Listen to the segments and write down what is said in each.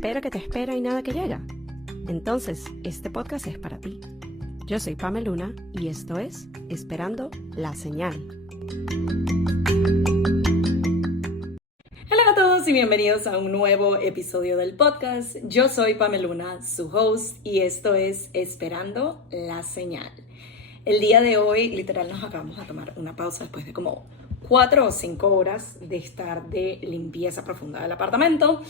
espera que te espera y nada que llega? Entonces, este podcast es para ti. Yo soy Pame Luna y esto es Esperando la Señal. Hola a todos y bienvenidos a un nuevo episodio del podcast. Yo soy Pame Luna, su host, y esto es Esperando la Señal. El día de hoy, literal, nos acabamos de tomar una pausa después de como 4 o 5 horas de estar de limpieza profunda del apartamento.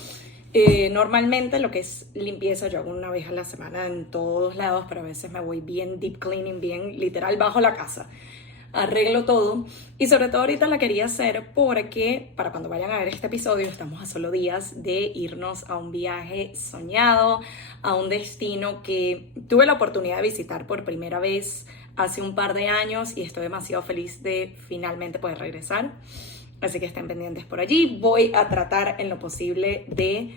Normalmente lo que es limpieza yo hago una vez a la semana en todos lados, pero a veces me voy bien deep cleaning, bien literal bajo la casa. Arreglo todo y sobre todo ahorita la quería hacer porque para cuando vayan a ver este episodio estamos a solo días de irnos a un viaje soñado, a un destino que tuve la oportunidad de visitar por primera vez hace un par de años y estoy demasiado feliz de finalmente poder regresar. Así que estén pendientes por allí. Voy a tratar en lo posible de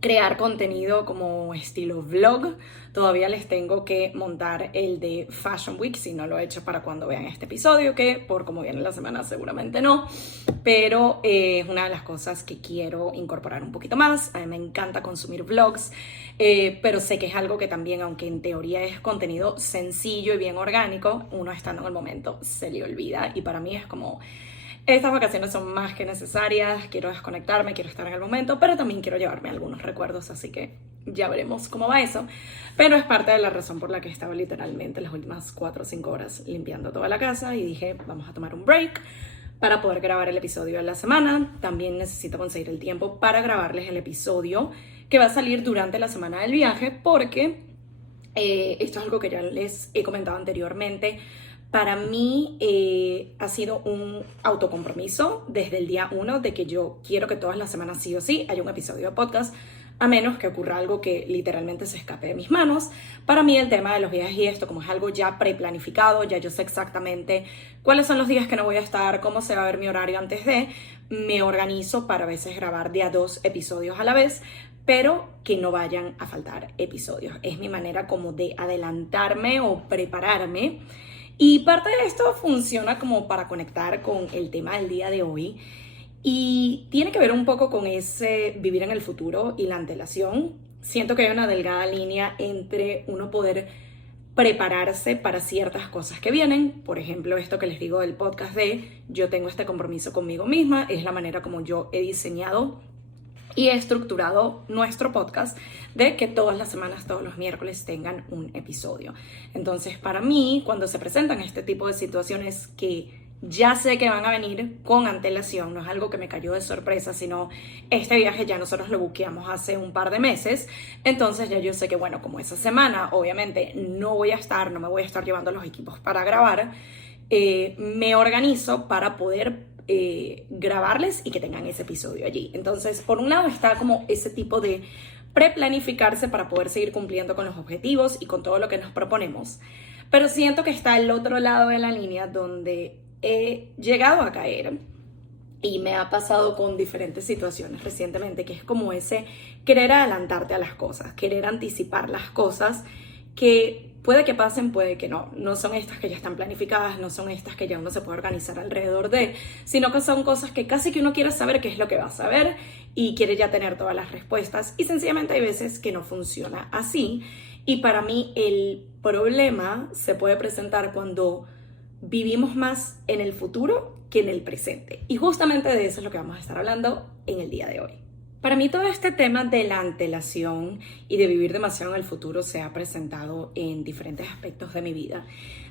crear contenido como estilo vlog. Todavía les tengo que montar el de Fashion Week, si no lo he hecho para cuando vean este episodio, que por como viene la semana seguramente no. Pero es una de las cosas que quiero incorporar un poquito más. A mí me encanta consumir vlogs, pero sé que es algo que también, aunque en teoría es contenido sencillo y bien orgánico, uno estando en el momento se le olvida. Y para mí es como, estas vacaciones son más que necesarias, quiero desconectarme, quiero estar en el momento, pero también quiero llevarme algunos recuerdos, así que ya veremos cómo va eso. Pero es parte de la razón por la que estaba literalmente las últimas 4 o 5 horas limpiando toda la casa y dije, vamos a tomar un break para poder grabar el episodio de la semana. También necesito conseguir el tiempo para grabarles el episodio que va a salir durante la semana del viaje, porque esto es algo que ya les he comentado anteriormente. Para mí ha sido un autocompromiso desde el día 1 de que yo quiero que todas las semanas sí o sí haya un episodio de podcast, a menos que ocurra algo que literalmente se escape de mis manos. Para mí el tema de los viajes y esto, como es algo ya preplanificado, ya yo sé exactamente cuáles son los días que no voy a estar, cómo se va a ver mi horario antes de, me organizo para a veces grabar de a 2 episodios a la vez, pero que no vayan a faltar episodios. Es mi manera como de adelantarme o prepararme. Y parte de esto funciona como para conectar con el tema del día de hoy y tiene que ver un poco con ese vivir en el futuro y la antelación. Siento que hay una delgada línea entre uno poder prepararse para ciertas cosas que vienen. Por ejemplo, esto que les digo del podcast de yo tengo este compromiso conmigo misma, es la manera como yo he diseñado y he estructurado nuestro podcast de que todas las semanas, todos los miércoles tengan un episodio. Entonces, para mí, cuando se presentan este tipo de situaciones que ya sé que van a venir con antelación, no es algo que me cayó de sorpresa, sino este viaje ya nosotros lo buqueamos hace un par de meses, entonces ya yo sé que, bueno, como esa semana obviamente no me voy a estar llevando los equipos para grabar, me organizo para poder grabarles y que tengan ese episodio allí. Entonces, por un lado está como ese tipo de preplanificarse para poder seguir cumpliendo con los objetivos y con todo lo que nos proponemos. Pero siento que está el otro lado de la línea donde he llegado a caer y me ha pasado con diferentes situaciones recientemente, que es como ese querer adelantarte a las cosas, querer anticipar las cosas que puede que pasen, puede que no. No son estas que ya están planificadas, no son estas que ya uno se puede organizar alrededor de, sino que son cosas que casi que uno quiere saber qué es lo que va a saber y quiere ya tener todas las respuestas. Y sencillamente hay veces que no funciona así. Y para mí el problema se puede presentar cuando vivimos más en el futuro que en el presente. Y justamente de eso es lo que vamos a estar hablando en el día de hoy. Para mí todo este tema de la antelación y de vivir demasiado en el futuro se ha presentado en diferentes aspectos de mi vida.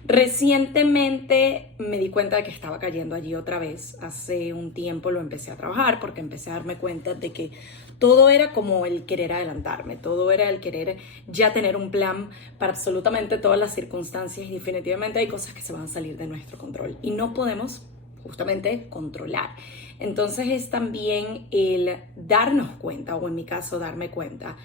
Recientemente me di cuenta de que estaba cayendo allí otra vez. Hace un tiempo lo empecé a trabajar porque empecé a darme cuenta de que todo era como el querer adelantarme, todo era el querer ya tener un plan para absolutamente todas las circunstancias y definitivamente hay cosas que se van a salir de nuestro control y no podemos justamente controlar. Entonces es también el darnos cuenta, o en mi caso darme cuenta,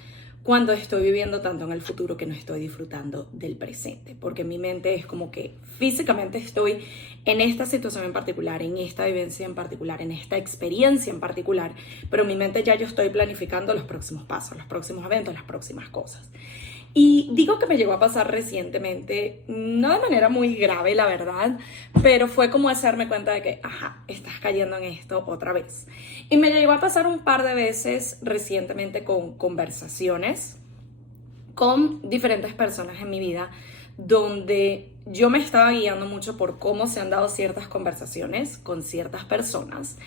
cuando estoy viviendo tanto en el futuro que no estoy disfrutando del presente, porque mi mente es como que físicamente estoy en esta situación en particular, en esta vivencia en particular, en esta experiencia en particular, pero en mi mente ya yo estoy planificando los próximos pasos, los próximos eventos, las próximas cosas. Y digo que me llegó a pasar recientemente, no de manera muy grave, la verdad, pero fue como hacerme cuenta de que, ajá, estás cayendo en esto otra vez. Y me llegó a pasar un par de veces recientemente con conversaciones con diferentes personas en mi vida, donde yo me estaba guiando mucho por cómo se han dado ciertas conversaciones con ciertas personas.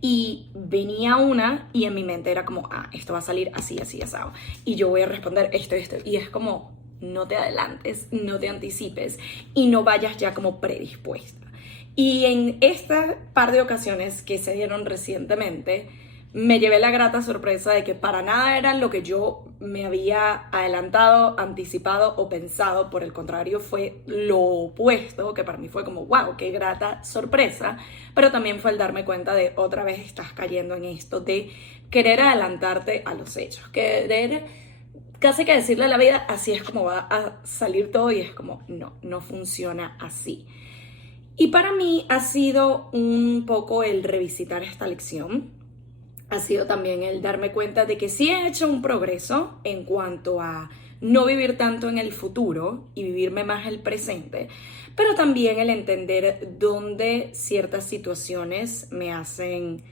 Y venía una y en mi mente era como, esto va a salir así, así, asado. Y yo voy a responder esto, esto. Y es como, no te adelantes, no te anticipes y no vayas ya como predispuesta. Y en esta par de ocasiones que se dieron recientemente, me llevé la grata sorpresa de que para nada eran lo que yo me había adelantado, anticipado o pensado. Por el contrario, fue lo opuesto, que para mí fue como, wow, qué grata sorpresa. Pero también fue el darme cuenta de otra vez estás cayendo en esto de querer adelantarte a los hechos, querer casi que decirle a la vida, así es como va a salir todo, y es como, no funciona así. Y para mí ha sido un poco el revisitar esta lección. Ha sido también el darme cuenta de que sí he hecho un progreso en cuanto a no vivir tanto en el futuro y vivirme más el presente, pero también el entender dónde ciertas situaciones me hacen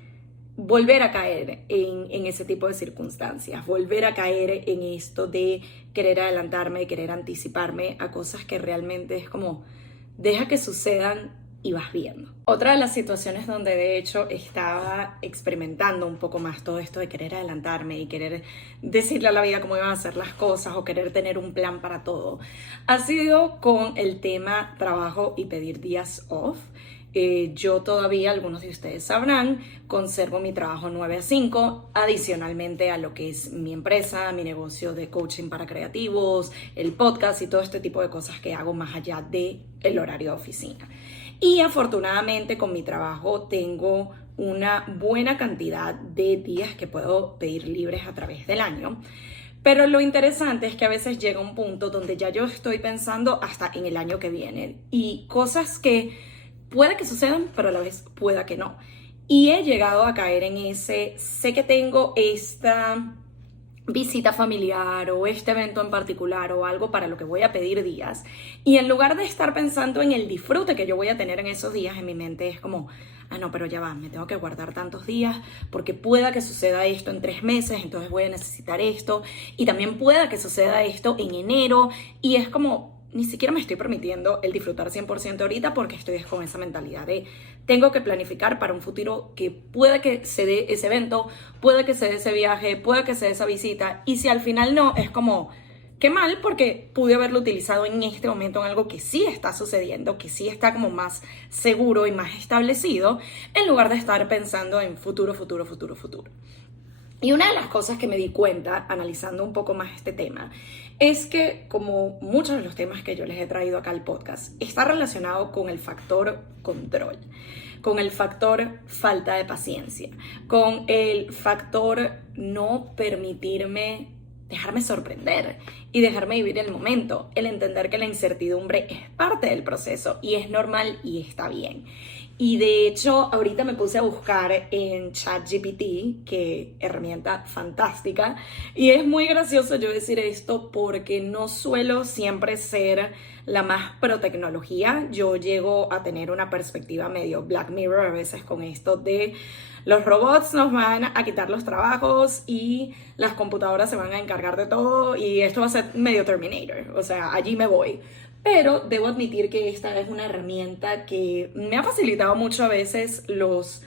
volver a caer en ese tipo de circunstancias, volver a caer en esto de querer adelantarme, querer anticiparme a cosas que realmente es como, deja que sucedan y vas viendo. Otra de las situaciones donde de hecho estaba experimentando un poco más todo esto de querer adelantarme y querer decirle a la vida cómo iban a ser las cosas o querer tener un plan para todo, ha sido con el tema trabajo y pedir días off. Yo todavía, algunos de ustedes sabrán, conservo mi trabajo 9 a 5, adicionalmente a lo que es mi empresa, mi negocio de coaching para creativos, el podcast y todo este tipo de cosas que hago más allá del horario de oficina. Y afortunadamente con mi trabajo tengo una buena cantidad de días que puedo pedir libres a través del año. Pero lo interesante es que a veces llega un punto donde ya yo estoy pensando hasta en el año que viene y cosas que puede que sucedan, pero a la vez pueda que no. Y he llegado a caer en sé que tengo esta visita familiar o este evento en particular o algo para lo que voy a pedir días, y en lugar de estar pensando en el disfrute que yo voy a tener en esos días, en mi mente es como, no, pero ya va, me tengo que guardar tantos días porque pueda que suceda esto en 3 meses, entonces voy a necesitar esto, y también pueda que suceda esto en enero, y es como, ni siquiera me estoy permitiendo el disfrutar 100% ahorita porque estoy con esa mentalidad de tengo que planificar para un futuro que pueda que se dé ese evento, pueda que se dé ese viaje, pueda que se dé esa visita, y si al final no, es como, qué mal porque pude haberlo utilizado en este momento en algo que sí está sucediendo, que sí está como más seguro y más establecido, en lugar de estar pensando en futuro. Y una de las cosas que me di cuenta, analizando un poco más este tema, es que como muchos de los temas que yo les he traído acá al podcast, está relacionado con el factor control, con el factor falta de paciencia, con el factor no permitirme dejarme sorprender y dejarme vivir el momento, el entender que la incertidumbre es parte del proceso y es normal y está bien. Y de hecho, ahorita me puse a buscar en ChatGPT, que herramienta fantástica, y es muy gracioso yo decir esto porque no suelo siempre ser la más pro tecnología. Yo llego a tener una perspectiva medio Black Mirror a veces con esto de los robots nos van a quitar los trabajos y las computadoras se van a encargar de todo y esto va a ser medio Terminator, o sea, allí me voy. Pero debo admitir que esta es una herramienta que me ha facilitado mucho a veces los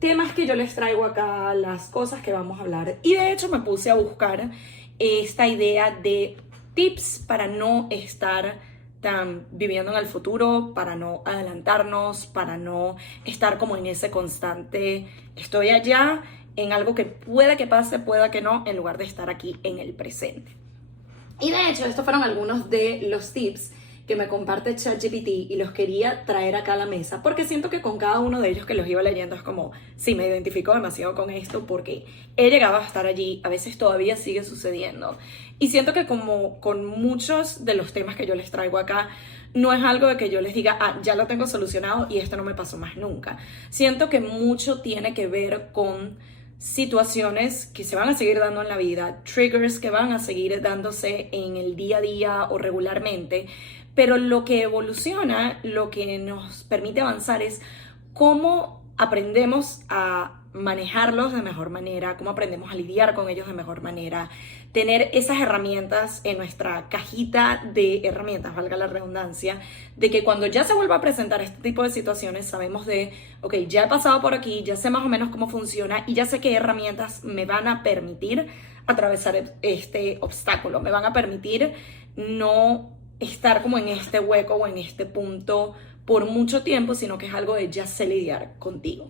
temas que yo les traigo acá, las cosas que vamos a hablar. Y de hecho me puse a buscar esta idea de tips para no estar tan viviendo en el futuro, para no adelantarnos, para no estar como en ese constante estoy allá, en algo que pueda que pase, pueda que no, en lugar de estar aquí en el presente. Y de hecho, estos fueron algunos de los tips que me comparte ChatGPT y los quería traer acá a la mesa porque siento que con cada uno de ellos que los iba leyendo es como, sí, me identifico demasiado con esto porque he llegado a estar allí, a veces todavía sigue sucediendo. Y siento que como con muchos de los temas que yo les traigo acá, no es algo de que yo les diga, ya lo tengo solucionado y esto no me pasó más nunca. Siento que mucho tiene que ver con situaciones que se van a seguir dando en la vida, triggers que van a seguir dándose en el día a día o regularmente, pero lo que evoluciona, lo que nos permite avanzar es cómo aprendemos a manejarlos de mejor manera, cómo aprendemos a lidiar con ellos de mejor manera, tener esas herramientas en nuestra cajita de herramientas, valga la redundancia, de que cuando ya se vuelva a presentar este tipo de situaciones sabemos de, ok, ya he pasado por aquí, ya sé más o menos cómo funciona y ya sé qué herramientas me van a permitir atravesar este obstáculo, me van a permitir no estar como en este hueco o en este punto por mucho tiempo, sino que es algo de ya sé lidiar contigo.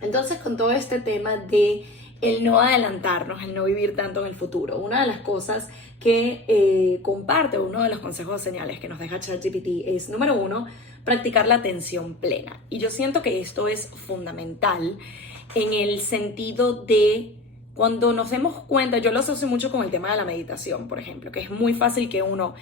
Entonces, con todo este tema de el no adelantarnos, el no vivir tanto en el futuro, una de las cosas que comparte, uno de los consejos o señales que nos deja ChatGPT es, número 1, practicar la atención plena. Y yo siento que esto es fundamental en el sentido de cuando nos demos cuenta, yo lo asocio mucho con el tema de la meditación, por ejemplo, que es muy fácil que uno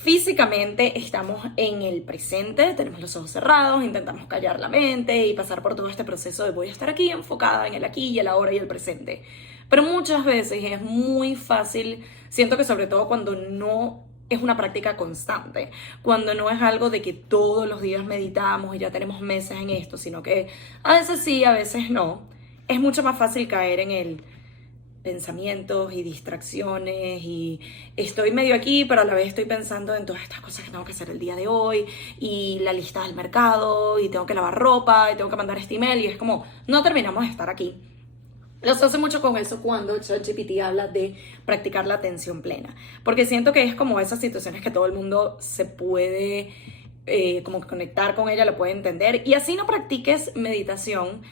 físicamente estamos en el presente, tenemos los ojos cerrados, intentamos callar la mente y pasar por todo este proceso de voy a estar aquí enfocada en el aquí y el ahora y el presente. Pero muchas veces es muy fácil, siento que sobre todo cuando no es una práctica constante, cuando no es algo de que todos los días meditamos y ya tenemos meses en esto, sino que a veces sí, a veces no, es mucho más fácil caer en el pensamientos y distracciones y estoy medio aquí, pero a la vez estoy pensando en todas estas cosas que tengo que hacer el día de hoy y la lista del mercado y tengo que lavar ropa y tengo que mandar este email y es como, no terminamos de estar aquí. Lo asocio mucho con eso cuando ChatGPT habla de practicar la atención plena, porque siento que es como esas situaciones que todo el mundo se puede como conectar con ella, lo puede entender y así no practiques meditación.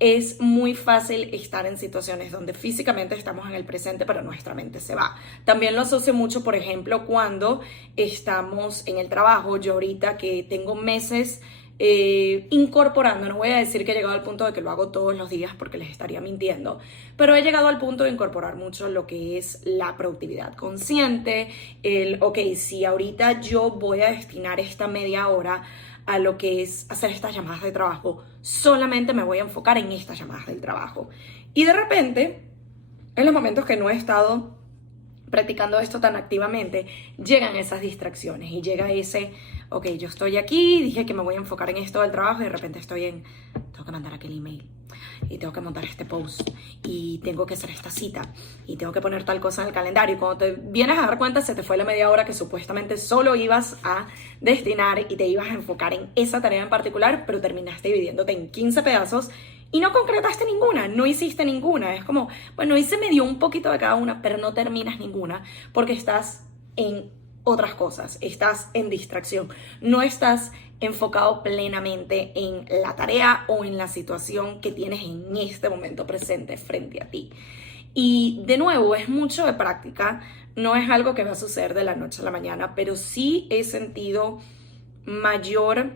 Es muy fácil estar en situaciones donde físicamente estamos en el presente, pero nuestra mente se va. También lo asocio mucho, por ejemplo, cuando estamos en el trabajo. Yo ahorita que tengo meses incorporando, no voy a decir que he llegado al punto de que lo hago todos los días porque les estaría mintiendo, pero he llegado al punto de incorporar mucho lo que es la productividad consciente, ok, si ahorita yo voy a destinar esta media hora a lo que es hacer estas llamadas de trabajo, solamente me voy a enfocar en estas llamadas del trabajo. Y de repente, en los momentos que no he estado practicando esto tan activamente, llegan esas distracciones y llega ese, ok, yo estoy aquí, dije que me voy a enfocar en esto del trabajo y de repente estoy en, tengo que mandar aquel email y tengo que montar este post y tengo que hacer esta cita y tengo que poner tal cosa en el calendario y cuando te vienes a dar cuenta se te fue la media hora que supuestamente solo ibas a destinar y te ibas a enfocar en esa tarea en particular, pero terminaste dividiéndote en 15 pedazos y no concretaste ninguna, no hiciste ninguna. Es como, bueno, hice medio un poquito de cada una, pero no terminas ninguna porque estás en otras cosas, estás en distracción, no estás enfocado plenamente en la tarea o en la situación que tienes en este momento presente frente a ti. Y de nuevo, es mucho de práctica, no es algo que va a suceder de la noche a la mañana, pero sí he sentido mayor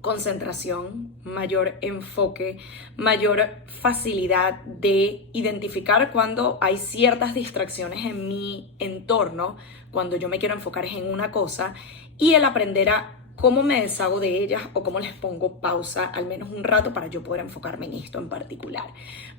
concentración, mayor enfoque, mayor facilidad de identificar cuando hay ciertas distracciones en mi entorno, cuando yo me quiero enfocar en una cosa y el aprender a cómo me deshago de ellas o cómo les pongo pausa al menos un rato para yo poder enfocarme en esto en particular.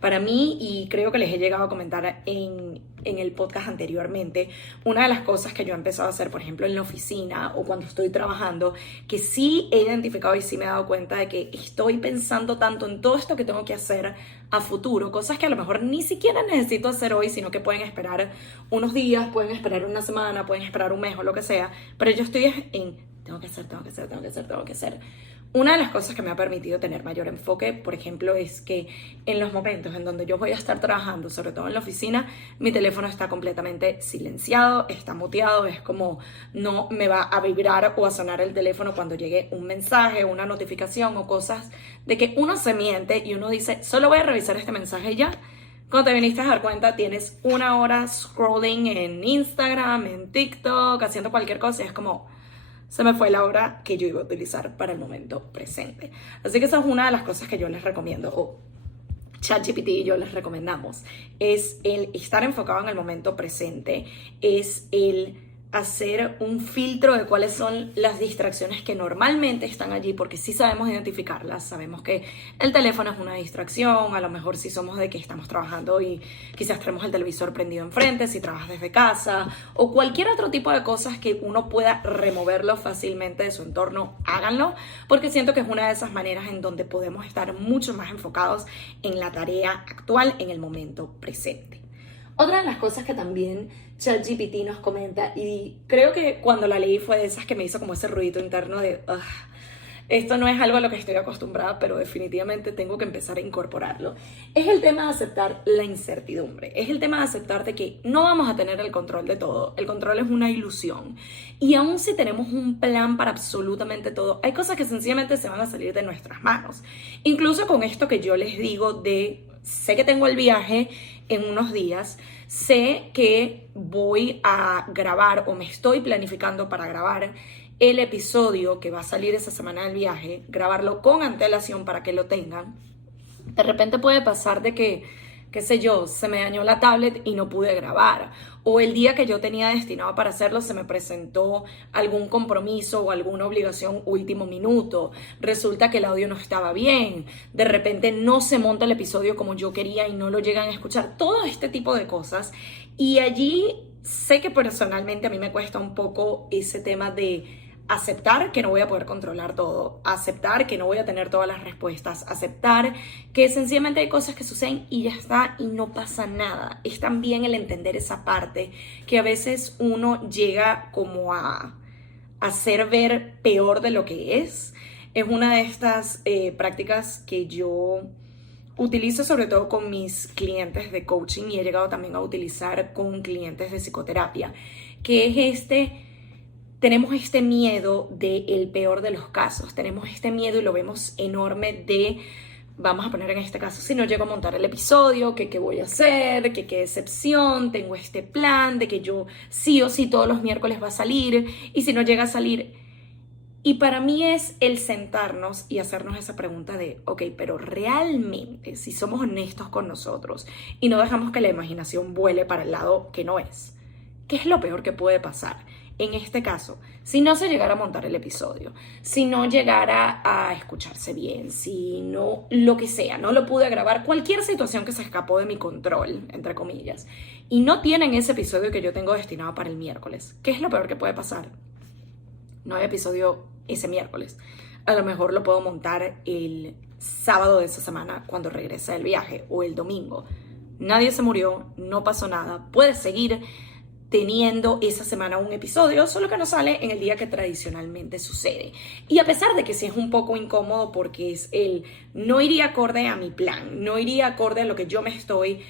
Para mí, y creo que les he llegado a comentar en el podcast anteriormente, una de las cosas que yo he empezado a hacer, por ejemplo, en la oficina o cuando estoy trabajando, que sí he identificado y sí me he dado cuenta de que estoy pensando tanto en todo esto que tengo que hacer a futuro, cosas que a lo mejor ni siquiera necesito hacer hoy, sino que pueden esperar unos días, pueden esperar una semana, pueden esperar un mes o lo que sea, pero yo estoy en tengo que hacer. Una de las cosas que me ha permitido tener mayor enfoque, por ejemplo, es que en los momentos en donde yo voy a estar trabajando, sobre todo en la oficina, mi teléfono está completamente silenciado, está muteado, es como no me va a vibrar o a sonar el teléfono cuando llegue un mensaje, una notificación o cosas de que uno se miente y uno dice, solo voy a revisar este mensaje y ya. Cuando te viniste a dar cuenta, tienes una hora scrolling en Instagram, en TikTok, haciendo cualquier cosa y es como, se me fue la hora que yo iba a utilizar para el momento presente. Así que esa es una de las cosas que yo les recomiendo, o ChatGPT y yo les recomendamos, es el estar enfocado en el momento presente, es el hacer un filtro de cuáles son las distracciones que normalmente están allí, porque sí sabemos identificarlas, sabemos que el teléfono es una distracción, a lo mejor si somos de que estamos trabajando y quizás tenemos el televisor prendido enfrente, si trabajas desde casa, o cualquier otro tipo de cosas que uno pueda removerlo fácilmente de su entorno, háganlo, porque siento que es una de esas maneras en donde podemos estar mucho más enfocados en la tarea actual, en el momento presente. Otra de las cosas que también ChatGPT nos comenta, y creo que cuando la leí fue de esas que me hizo como ese ruidito interno de esto no es algo a lo que estoy acostumbrada, pero definitivamente tengo que empezar a incorporarlo, es el tema de aceptar la incertidumbre, es el tema de aceptar de que no vamos a tener el control de todo, el control es una ilusión, y aun si tenemos un plan para absolutamente todo, hay cosas que sencillamente se van a salir de nuestras manos, incluso con esto que yo les digo de, sé que tengo el viaje en unos días, sé que voy a grabar o me estoy planificando para grabar el episodio que va a salir esa semana del viaje, grabarlo con antelación para que lo tengan. De repente puede pasar de que, qué sé yo, se me dañó la tablet y no pude grabar, o el día que yo tenía destinado para hacerlo se me presentó algún compromiso o alguna obligación último minuto, resulta que el audio no estaba bien, de repente no se monta el episodio como yo quería y no lo llegan a escuchar, todo este tipo de cosas. Y allí sé que personalmente a mí me cuesta un poco ese tema de aceptar que no voy a poder controlar todo, aceptar que no voy a tener todas las respuestas, aceptar que sencillamente hay cosas que suceden y ya está y no pasa nada. Es también el entender esa parte que a veces uno llega como a hacer ver peor de lo que es. Es una de estas prácticas que yo utilizo sobre todo con mis clientes de coaching y he llegado también a utilizar con clientes de psicoterapia, que es tenemos este miedo del peor de los casos, tenemos este miedo y lo vemos enorme de, vamos a poner en este caso, si no llego a montar el episodio, que qué voy a hacer, que qué decepción, tengo este plan de que yo sí o sí todos los miércoles va a salir y si no llega a salir. Y para mí es el sentarnos y hacernos esa pregunta de, ok, pero realmente si somos honestos con nosotros y no dejamos que la imaginación vuele para el lado que no es, ¿qué es lo peor que puede pasar? En este caso, si no se llegara a montar el episodio, si no llegara a escucharse bien, si no, lo que sea, no lo pude grabar, cualquier situación que se escapó de mi control, entre comillas, y no tienen ese episodio que yo tengo destinado para el miércoles, ¿qué es lo peor que puede pasar? No hay episodio ese miércoles. A lo mejor lo puedo montar el sábado de esa semana cuando regrese del viaje o el domingo. Nadie se murió, no pasó nada, puedes seguir teniendo esa semana un episodio, solo que no sale en el día que tradicionalmente sucede. Y a pesar de que sí es un poco incómodo porque es no iría acorde a mi plan, no iría acorde a lo que yo me estoy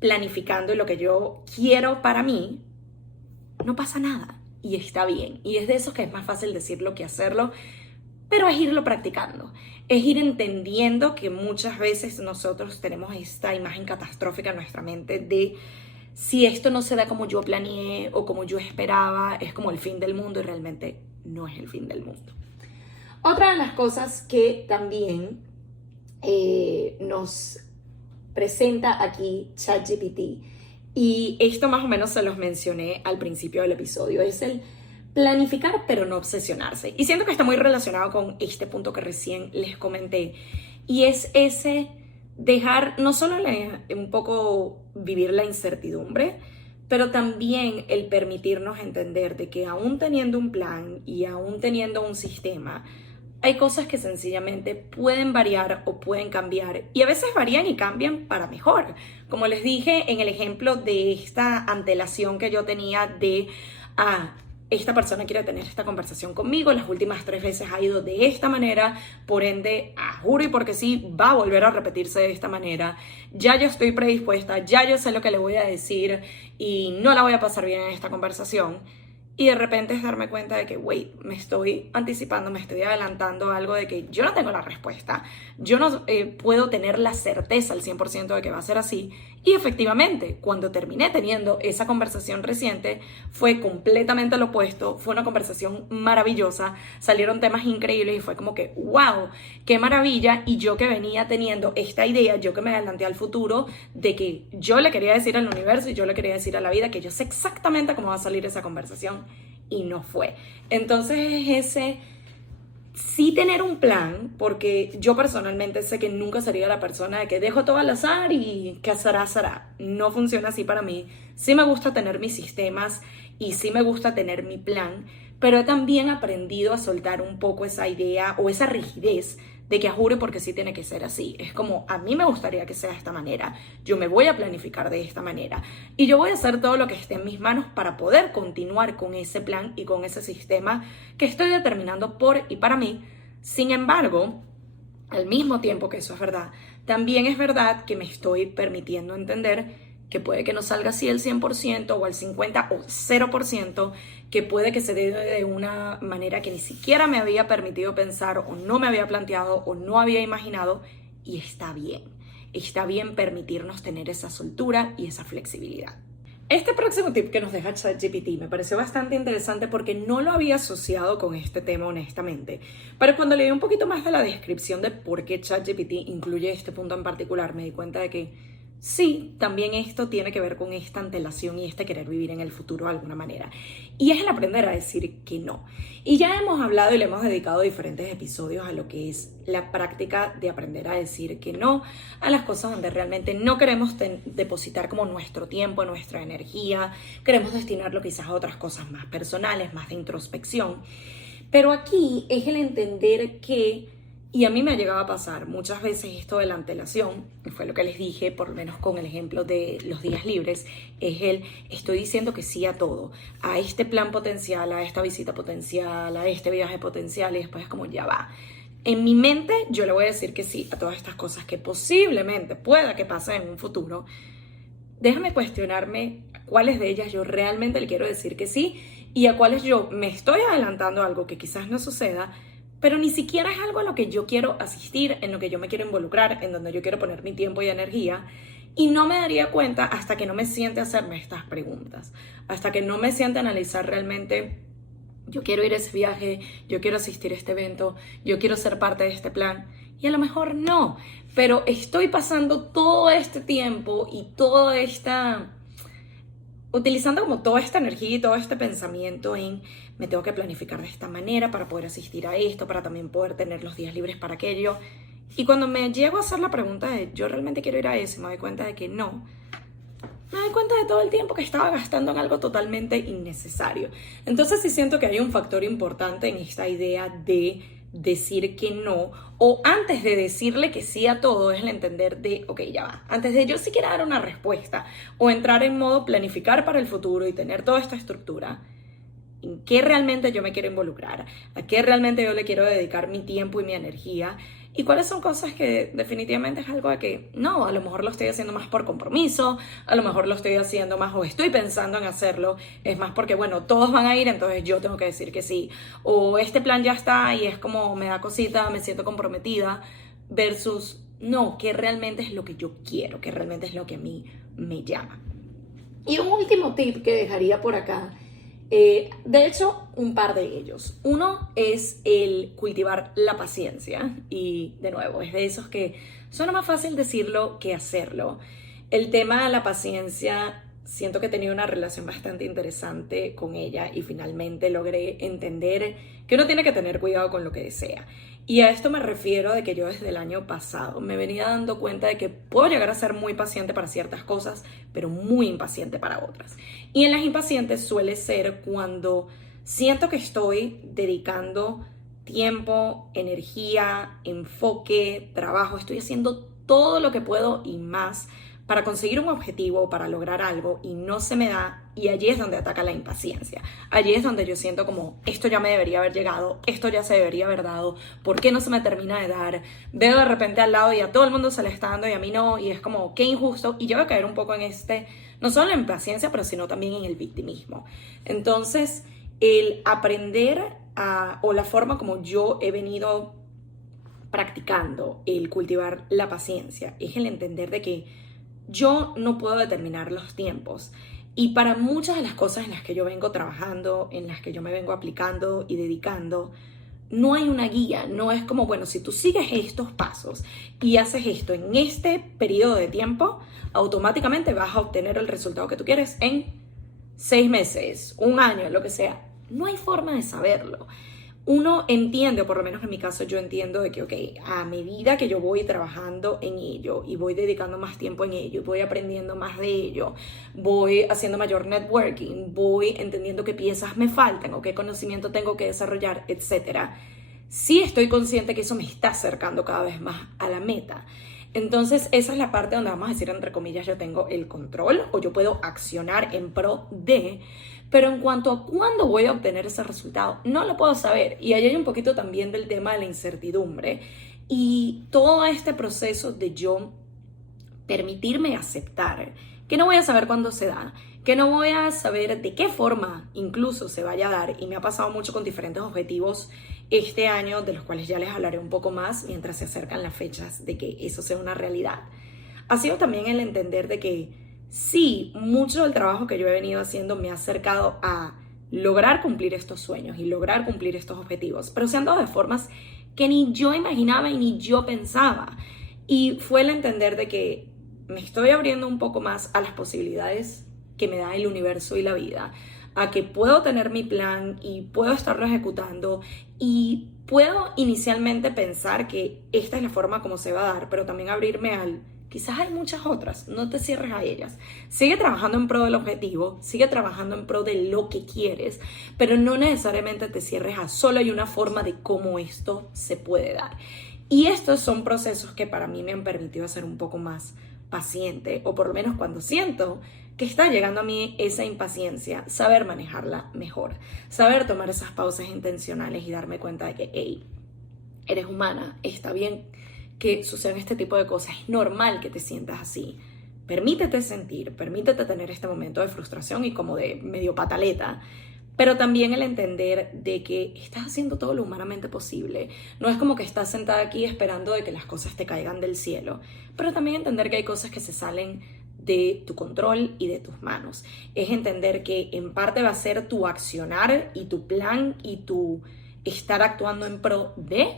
planificando y lo que yo quiero para mí, no pasa nada y está bien. Y es de esos que es más fácil decirlo que hacerlo, pero es irlo practicando, es ir entendiendo que muchas veces nosotros tenemos esta imagen catastrófica en nuestra mente de si esto no se da como yo planeé o como yo esperaba, es como el fin del mundo y realmente no es el fin del mundo. Otra de las cosas que también nos presenta aquí ChatGPT, y esto más o menos se los mencioné al principio del episodio, es el planificar pero no obsesionarse. Y siento que está muy relacionado con este punto que recién les comenté, y es ese dejar no solo un poco vivir la incertidumbre, pero también el permitirnos entender de que aún teniendo un plan y aún teniendo un sistema, hay cosas que sencillamente pueden variar o pueden cambiar y a veces varían y cambian para mejor. Como les dije en el ejemplo de esta antelación que yo tenía de esta persona quiere tener esta conversación conmigo, las últimas 3 veces ha ido de esta manera, por ende, juro y porque sí, va a volver a repetirse de esta manera. Ya yo estoy predispuesta, ya yo sé lo que le voy a decir y no la voy a pasar bien en esta conversación. Y de repente es darme cuenta de que, wait, me estoy anticipando, me estoy adelantando a algo de que yo no tengo la respuesta. Yo no puedo tener la certeza al 100% de que va a ser así. Y efectivamente, cuando terminé teniendo esa conversación reciente, fue completamente lo opuesto. Fue una conversación maravillosa. Salieron temas increíbles y fue como que, wow, qué maravilla. Y yo que venía teniendo esta idea, yo que me adelanté al futuro, de que yo le quería decir al universo y yo le quería decir a la vida que yo sé exactamente cómo va a salir esa conversación. y no fue. Entonces es ese sí tener un plan, porque yo personalmente sé que nunca sería la persona de que dejo todo al azar y que será. No funciona así para mí. Sí me gusta tener mis sistemas y sí me gusta tener mi plan, pero he también aprendido a soltar un poco esa idea o esa rigidez de que juro porque sí tiene que ser así. Es como, a mí me gustaría que sea de esta manera, yo me voy a planificar de esta manera y yo voy a hacer todo lo que esté en mis manos para poder continuar con ese plan y con ese sistema que estoy determinando por y para mí. Sin embargo, al mismo tiempo que eso es verdad, también es verdad que me estoy permitiendo entender que puede que no salga así el 100% o al 50% o 0%, que puede que se dé de una manera que ni siquiera me había permitido pensar o no me había planteado o no había imaginado, y está bien. Está bien permitirnos tener esa soltura y esa flexibilidad. Este próximo tip que nos deja ChatGPT me pareció bastante interesante porque no lo había asociado con este tema honestamente. Pero cuando leí un poquito más de la descripción de por qué ChatGPT incluye este punto en particular, me di cuenta de que sí, también esto tiene que ver con esta antelación y este querer vivir en el futuro de alguna manera. Y es el aprender a decir que no. Y ya hemos hablado y le hemos dedicado diferentes episodios a lo que es la práctica de aprender a decir que no a las cosas donde realmente no queremos depositar como nuestro tiempo, nuestra energía, queremos destinarlo quizás a otras cosas más personales, más de introspección. Pero aquí es el entender que, y a mí me ha llegado a pasar muchas veces esto de la antelación, fue lo que les dije, por lo menos con el ejemplo de los días libres, estoy diciendo que sí a todo, a este plan potencial, a esta visita potencial, a este viaje potencial, y después es como ya va. En mi mente yo le voy a decir que sí a todas estas cosas que posiblemente pueda que pasen en un futuro. Déjame cuestionarme a cuáles de ellas yo realmente le quiero decir que sí y a cuáles yo me estoy adelantando a algo que quizás no suceda, pero ni siquiera es algo a lo que yo quiero asistir, en lo que yo me quiero involucrar, en donde yo quiero poner mi tiempo y energía, y no me daría cuenta hasta que no me siente a hacerme estas preguntas, hasta que no me siente a analizar realmente, yo quiero ir a ese viaje, yo quiero asistir a este evento, yo quiero ser parte de este plan, y a lo mejor no, pero estoy pasando todo este tiempo y toda esta, utilizando como toda esta energía y todo este pensamiento en me tengo que planificar de esta manera para poder asistir a esto, para también poder tener los días libres para aquello. Y cuando me llego a hacer la pregunta de yo realmente quiero ir a eso, me doy cuenta de que no. Me doy cuenta de todo el tiempo que estaba gastando en algo totalmente innecesario. Entonces sí siento que hay un factor importante en esta idea de decir que no, o antes de decirle que sí a todo, es el entender de, ok, ya va, antes de yo siquiera dar una respuesta o entrar en modo planificar para el futuro y tener toda esta estructura, en qué realmente yo me quiero involucrar, a qué realmente yo le quiero dedicar mi tiempo y mi energía, y cuáles son cosas que definitivamente es algo de que no, a lo mejor lo estoy haciendo más por compromiso, a lo mejor lo estoy haciendo más o estoy pensando en hacerlo, es más porque bueno, todos van a ir, entonces yo tengo que decir que sí, o este plan ya está y es como me da cosita, me siento comprometida, versus no, que realmente es lo que yo quiero, que realmente es lo que a mí me llama. Y un último tip que dejaría por acá, de hecho, un par de ellos. Uno es el cultivar la paciencia y, de nuevo, es de esos que suena más fácil decirlo que hacerlo. El tema de la paciencia, siento que he tenido una relación bastante interesante con ella y finalmente logré entender que uno tiene que tener cuidado con lo que desea. Y a esto me refiero de que yo desde el año pasado me venía dando cuenta de que puedo llegar a ser muy paciente para ciertas cosas, pero muy impaciente para otras. Y en las impacientes suele ser cuando siento que estoy dedicando tiempo, energía, enfoque, trabajo, estoy haciendo todo lo que puedo y más para conseguir un objetivo, para lograr algo y no se me da, y allí es donde ataca la impaciencia. Allí es donde yo siento como esto ya me debería haber llegado, esto ya se debería haber dado, ¿por qué no se me termina de dar? Veo de repente al lado y a todo el mundo se le está dando y a mí no, y es como qué injusto, y yo voy a caer un poco en no solo en la impaciencia, pero sino también en el victimismo. Entonces, el aprender o la forma como yo he venido practicando el cultivar la paciencia es el entender de que yo no puedo determinar los tiempos y para muchas de las cosas en las que yo vengo trabajando, en las que yo me vengo aplicando y dedicando, no hay una guía, no es como, bueno, si tú sigues estos pasos y haces esto en este periodo de tiempo, automáticamente vas a obtener el resultado que tú quieres en 6 meses, un año, lo que sea. No hay forma de saberlo. Uno entiende, o por lo menos en mi caso yo entiendo de que, ok, a medida que yo voy trabajando en ello y voy dedicando más tiempo en ello, voy aprendiendo más de ello, voy haciendo mayor networking, voy entendiendo qué piezas me faltan o qué conocimiento tengo que desarrollar, etcétera. Sí estoy consciente que eso me está acercando cada vez más a la meta. Entonces esa es la parte donde vamos a decir, entre comillas, yo tengo el control o yo puedo accionar en pro de... Pero en cuanto a cuándo voy a obtener ese resultado, no lo puedo saber. Y ahí hay un poquito también del tema de la incertidumbre. Y todo este proceso de yo permitirme aceptar que no voy a saber cuándo se da, que no voy a saber de qué forma incluso se vaya a dar. Y me ha pasado mucho con diferentes objetivos este año, de los cuales ya les hablaré un poco más mientras se acercan las fechas de que eso sea una realidad. Ha sido también el entender de que sí, mucho del trabajo que yo he venido haciendo me ha acercado a lograr cumplir estos sueños y lograr cumplir estos objetivos, pero se han dado de formas que ni yo imaginaba y ni yo pensaba. Y fue el entender de que me estoy abriendo un poco más a las posibilidades que me da el universo y la vida, a que puedo tener mi plan y puedo estarlo ejecutando y puedo inicialmente pensar que esta es la forma como se va a dar, pero también abrirme al... Quizás hay muchas otras, no te cierres a ellas. Sigue trabajando en pro del objetivo, sigue trabajando en pro de lo que quieres, pero no necesariamente te cierres a solo hay una forma de cómo esto se puede dar. Y estos son procesos que para mí me han permitido ser un poco más paciente, o por lo menos cuando siento que está llegando a mí esa impaciencia, saber manejarla mejor, saber tomar esas pausas intencionales y darme cuenta de que, hey, eres humana, está bien que sucedan este tipo de cosas, es normal que te sientas así. Permítete sentir, permítete tener este momento de frustración y como de medio pataleta, pero también el entender de que estás haciendo todo lo humanamente posible. No es como que estás sentada aquí esperando de que las cosas te caigan del cielo, pero también entender que hay cosas que se salen de tu control y de tus manos. Es entender que en parte va a ser tu accionar y tu plan y tu estar actuando en pro de,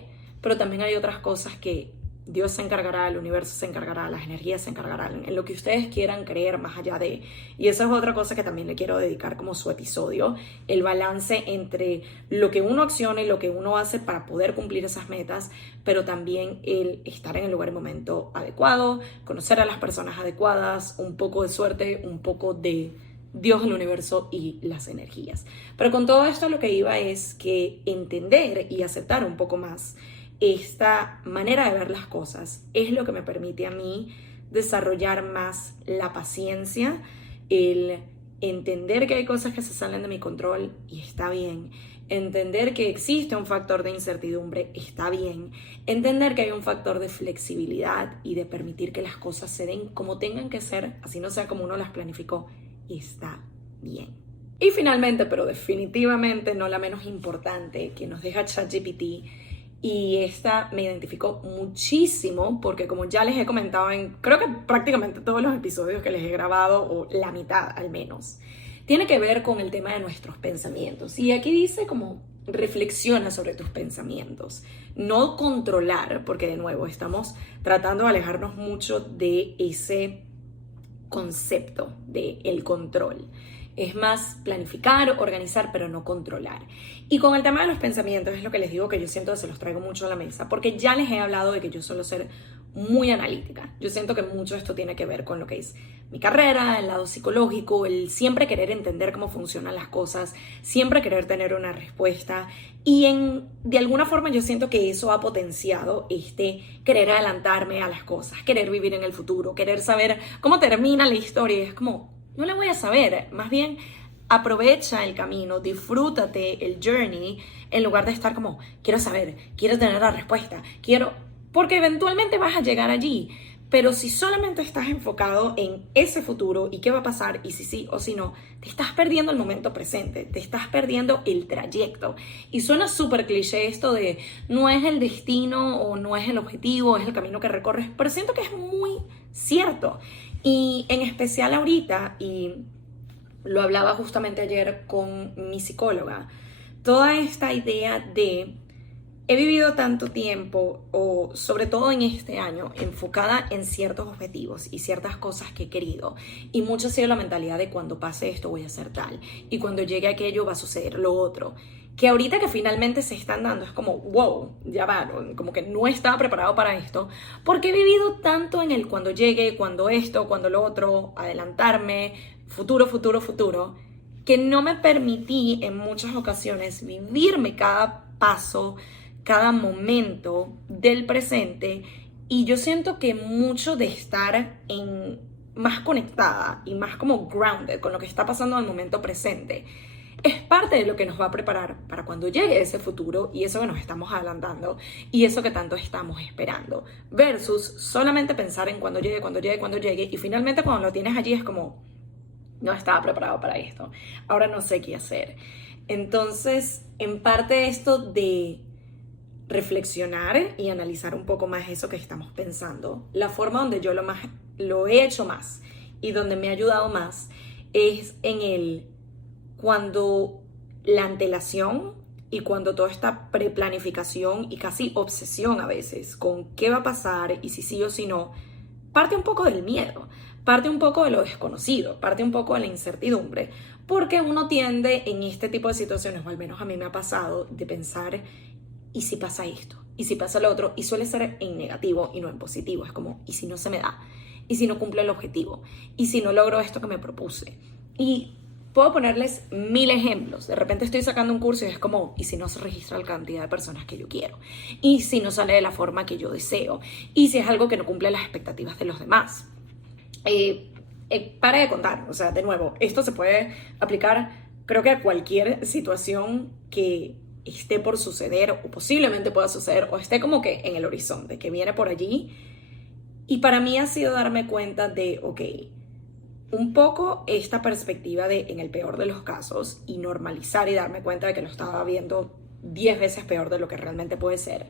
pero también hay otras cosas que Dios se encargará, el universo se encargará, las energías se encargarán, en lo que ustedes quieran creer más allá de. Y esa es otra cosa que también le quiero dedicar como su episodio, el balance entre lo que uno acciona y lo que uno hace para poder cumplir esas metas, pero también el estar en el lugar y momento adecuado, conocer a las personas adecuadas, un poco de suerte, un poco de Dios, el universo y las energías. Pero con todo esto lo que iba es que entender y aceptar un poco más esta manera de ver las cosas es lo que me permite a mí desarrollar más la paciencia, el entender que hay cosas que se salen de mi control y está bien, entender que existe un factor de incertidumbre, está bien, entender que hay un factor de flexibilidad y de permitir que las cosas se den como tengan que ser, así no sea como uno las planificó, está bien. Y finalmente, pero definitivamente no la menos importante, que nos deja ChatGPT. Y esta me identificó muchísimo porque, como ya les he comentado en creo que prácticamente todos los episodios que les he grabado, o la mitad al menos, tiene que ver con el tema de nuestros pensamientos. Y aquí dice como reflexiona sobre tus pensamientos. No controlar, porque de nuevo estamos tratando de alejarnos mucho de ese concepto del control. Es más planificar, organizar, pero no controlar. Y con el tema de los pensamientos es lo que les digo que yo siento que se los traigo mucho a la mesa, porque ya les he hablado de que yo suelo ser muy analítica. Yo siento que mucho esto tiene que ver con lo que es mi carrera, el lado psicológico, el siempre querer entender cómo funcionan las cosas, siempre querer tener una respuesta. Y de alguna forma yo siento que eso ha potenciado querer adelantarme a las cosas, querer vivir en el futuro, querer saber cómo termina la historia. Y es como, no la voy a saber, más bien aprovecha el camino, disfrútate el journey, en lugar de estar como, quiero saber, quiero tener la respuesta, porque eventualmente vas a llegar allí. Pero si solamente estás enfocado en ese futuro y qué va a pasar y si sí o si no, te estás perdiendo el momento presente, te estás perdiendo el trayecto. Y suena súper cliché esto de no es el destino o no es el objetivo, es el camino que recorres, pero siento que es muy cierto. Y en especial ahorita, y lo hablaba justamente ayer con mi psicóloga, toda esta idea de he vivido tanto tiempo, o sobre todo en este año, enfocada en ciertos objetivos y ciertas cosas que he querido. Y mucho ha sido la mentalidad de cuando pase esto voy a hacer tal. Y cuando llegue aquello va a suceder lo otro. Que ahorita que finalmente se están dando es como, wow, ya va, como que no estaba preparado para esto. Porque he vivido tanto en el cuando llegue, cuando esto, cuando lo otro, adelantarme, futuro, futuro, futuro, que no me permití en muchas ocasiones vivirme cada paso, cada momento del presente, y yo siento que mucho de estar más conectada y más como grounded con lo que está pasando en el momento presente es parte de lo que nos va a preparar para cuando llegue ese futuro y eso que nos estamos adelantando y eso que tanto estamos esperando, versus solamente pensar en cuando llegue, cuando llegue, cuando llegue, y finalmente cuando lo tienes allí es como, no estaba preparado para esto, ahora no sé qué hacer. Entonces, en parte esto de reflexionar y analizar un poco más eso que estamos pensando, la forma donde yo lo he hecho más y donde me ha ayudado más es cuando la antelación y cuando toda esta preplanificación y casi obsesión a veces con qué va a pasar y si sí o si no, parte un poco del miedo, parte un poco de lo desconocido, parte un poco de la incertidumbre, porque uno tiende en este tipo de situaciones, o al menos a mí me ha pasado, de pensar, ¿y si pasa esto? ¿Y si pasa lo otro? Y suele ser en negativo y no en positivo. Es como, ¿y si no se me da? ¿Y si no cumple el objetivo? ¿Y si no logro esto que me propuse? Y puedo ponerles 1000 ejemplos. De repente estoy sacando un curso y es como, ¿y si no se registra la cantidad de personas que yo quiero? ¿Y si no sale de la forma que yo deseo? ¿Y si es algo que no cumple las expectativas de los demás? Para de contar. O sea, de nuevo, esto se puede aplicar, creo que a cualquier situación que esté por suceder o posiblemente pueda suceder o esté como que en el horizonte, que viene por allí. Y para mí ha sido darme cuenta de, ok, un poco esta perspectiva de en el peor de los casos y normalizar y darme cuenta de que lo estaba viendo 10 veces peor de lo que realmente puede ser.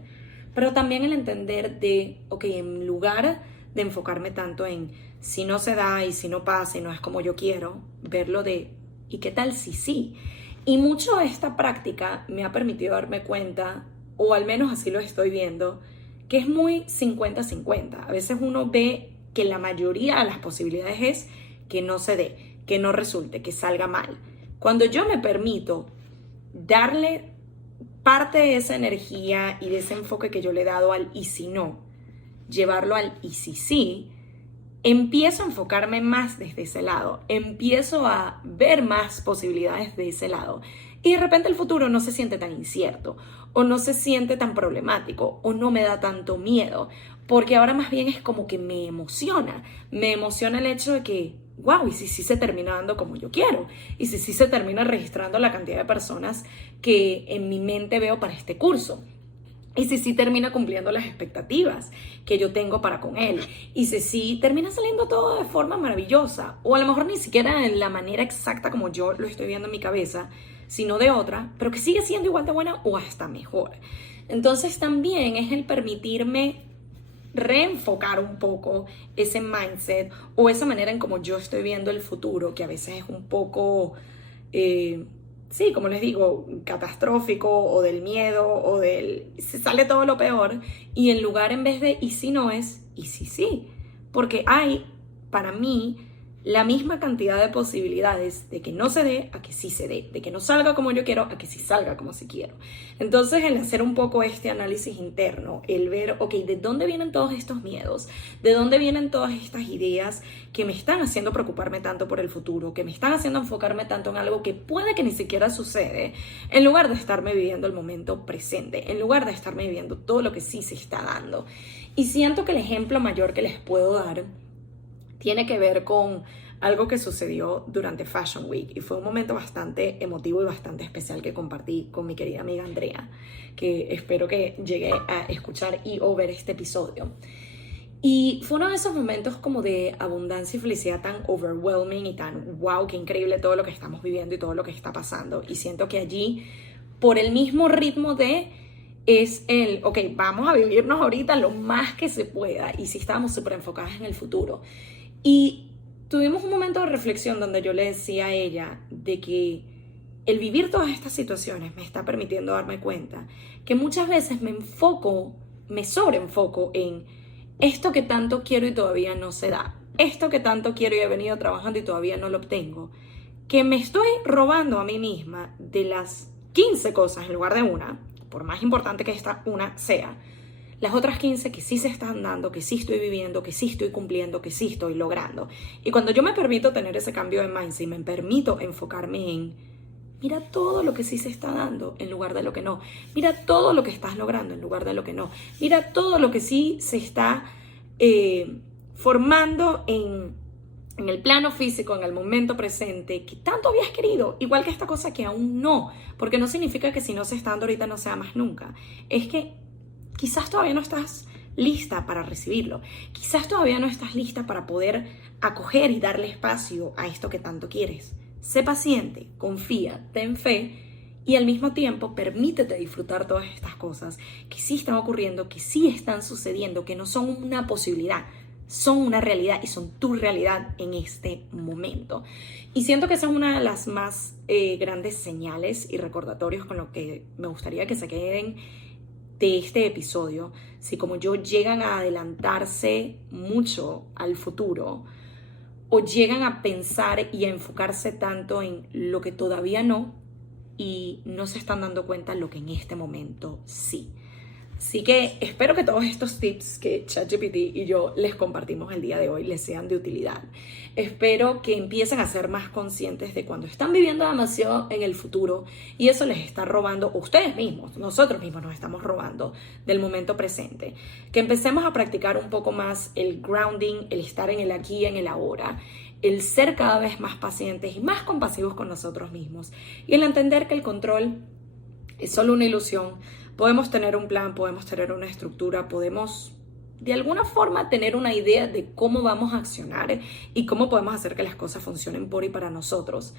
Pero también el entender de, ok, en lugar de enfocarme tanto en si no se da y si no pasa y no es como yo quiero, verlo de, ¿y qué tal si sí? Y mucho de esta práctica me ha permitido darme cuenta, o al menos así lo estoy viendo, que es muy 50-50. A veces uno ve que la mayoría de las posibilidades es que no se dé, que no resulte, que salga mal. Cuando yo me permito darle parte de esa energía y de ese enfoque que yo le he dado al y si no, llevarlo al y si sí, empiezo a enfocarme más desde ese lado, empiezo a ver más posibilidades de ese lado y de repente el futuro no se siente tan incierto o no se siente tan problemático o no me da tanto miedo, porque ahora más bien es como que me emociona el hecho de que, wow, y si sí se termina dando como yo quiero, y si sí se termina registrando la cantidad de personas que en mi mente veo para este curso. Y si sí termina cumpliendo las expectativas que yo tengo para con él. Y si sí termina saliendo todo de forma maravillosa. O a lo mejor ni siquiera en la manera exacta como yo lo estoy viendo en mi cabeza, sino de otra, pero que sigue siendo igual de buena o hasta mejor. Entonces también es el permitirme reenfocar un poco ese mindset o esa manera en como yo estoy viendo el futuro, que a veces es un poco... sí, como les digo, catastrófico o del miedo o se sale todo lo peor y en lugar en vez de y si no es, y si sí, porque hay para mí la misma cantidad de posibilidades de que no se dé a que sí se dé, de que no salga como yo quiero a que sí salga como sí quiero. Entonces el hacer un poco este análisis interno, el ver, ok, ¿de dónde vienen todos estos miedos? ¿De dónde vienen todas estas ideas que me están haciendo preocuparme tanto por el futuro, que me están haciendo enfocarme tanto en algo que puede que ni siquiera sucede, en lugar de estarme viviendo el momento presente, en lugar de estarme viviendo todo lo que sí se está dando? Y siento que el ejemplo mayor que les puedo dar tiene que ver con algo que sucedió durante Fashion Week y fue un momento bastante emotivo y bastante especial que compartí con mi querida amiga Andrea, que espero que llegue a escuchar y o ver este episodio. Y fue uno de esos momentos como de abundancia y felicidad tan overwhelming y tan wow, qué increíble todo lo que estamos viviendo y todo lo que está pasando. Y siento que allí, por el mismo ritmo es ok, vamos a vivirnos ahorita lo más que se pueda. Y sí estábamos súper enfocadas en el futuro. Y tuvimos un momento de reflexión donde yo le decía a ella de que el vivir todas estas situaciones me está permitiendo darme cuenta que muchas veces me sobreenfoco en esto que tanto quiero y todavía no se da, esto que tanto quiero y he venido trabajando y todavía no lo obtengo, que me estoy robando a mí misma de las 15 cosas en lugar de una, por más importante que esta una sea, las otras 15 que sí se están dando, que sí estoy viviendo, que sí estoy cumpliendo, que sí estoy logrando. Y cuando yo me permito tener ese cambio de mindset y me permito enfocarme en mira todo lo que sí se está dando en lugar de lo que no. Mira todo lo que estás logrando en lugar de lo que no. Mira todo lo que sí se está formando en el plano físico, en el momento presente, que tanto habías querido, igual que esta cosa que aún no, porque no significa que si no se está dando ahorita no sea más nunca. Es que quizás todavía no estás lista para recibirlo. Quizás todavía no estás lista para poder acoger y darle espacio a esto que tanto quieres. Sé paciente, confía, ten fe y al mismo tiempo permítete disfrutar todas estas cosas que sí están ocurriendo, que sí están sucediendo, que no son una posibilidad, son una realidad y son tu realidad en este momento. Y siento que esa es una de las más grandes señales y recordatorios con lo que me gustaría que se queden de este episodio. Si como yo llegan a adelantarse mucho al futuro o llegan a pensar y a enfocarse tanto en lo que todavía no y no se están dando cuenta lo que en este momento sí. Así que espero que todos estos tips que ChatGPT y yo les compartimos el día de hoy les sean de utilidad. Espero que empiecen a ser más conscientes de cuando están viviendo demasiado en el futuro y eso les está robando, ustedes mismos, nosotros mismos nos estamos robando del momento presente. Que empecemos a practicar un poco más el grounding, el estar en el aquí y en el ahora, el ser cada vez más pacientes y más compasivos con nosotros mismos y el entender que el control es solo una ilusión. Podemos tener un plan, podemos tener una estructura, podemos de alguna forma tener una idea de cómo vamos a accionar y cómo podemos hacer que las cosas funcionen por y para nosotros.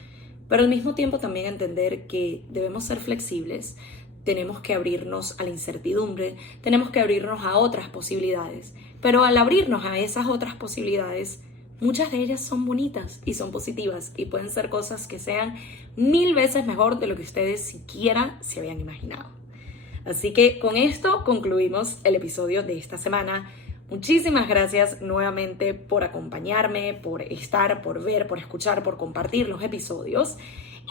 Pero al mismo tiempo también entender que debemos ser flexibles, tenemos que abrirnos a la incertidumbre, tenemos que abrirnos a otras posibilidades. Pero al abrirnos a esas otras posibilidades, muchas de ellas son bonitas y son positivas y pueden ser cosas que sean 1000 veces mejor de lo que ustedes siquiera se habían imaginado. Así que con esto concluimos el episodio de esta semana. Muchísimas gracias nuevamente por acompañarme, por estar, por ver, por escuchar, por compartir los episodios.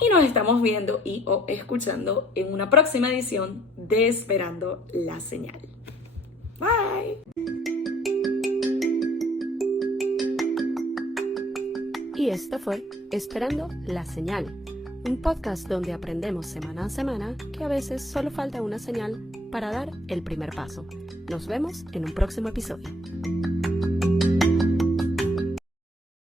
Y nos estamos viendo o escuchando en una próxima edición de Esperando la Señal. Bye. Y esto fue Esperando la Señal, un podcast donde aprendemos semana a semana que a veces solo falta una señal para dar el primer paso. Nos vemos en un próximo episodio.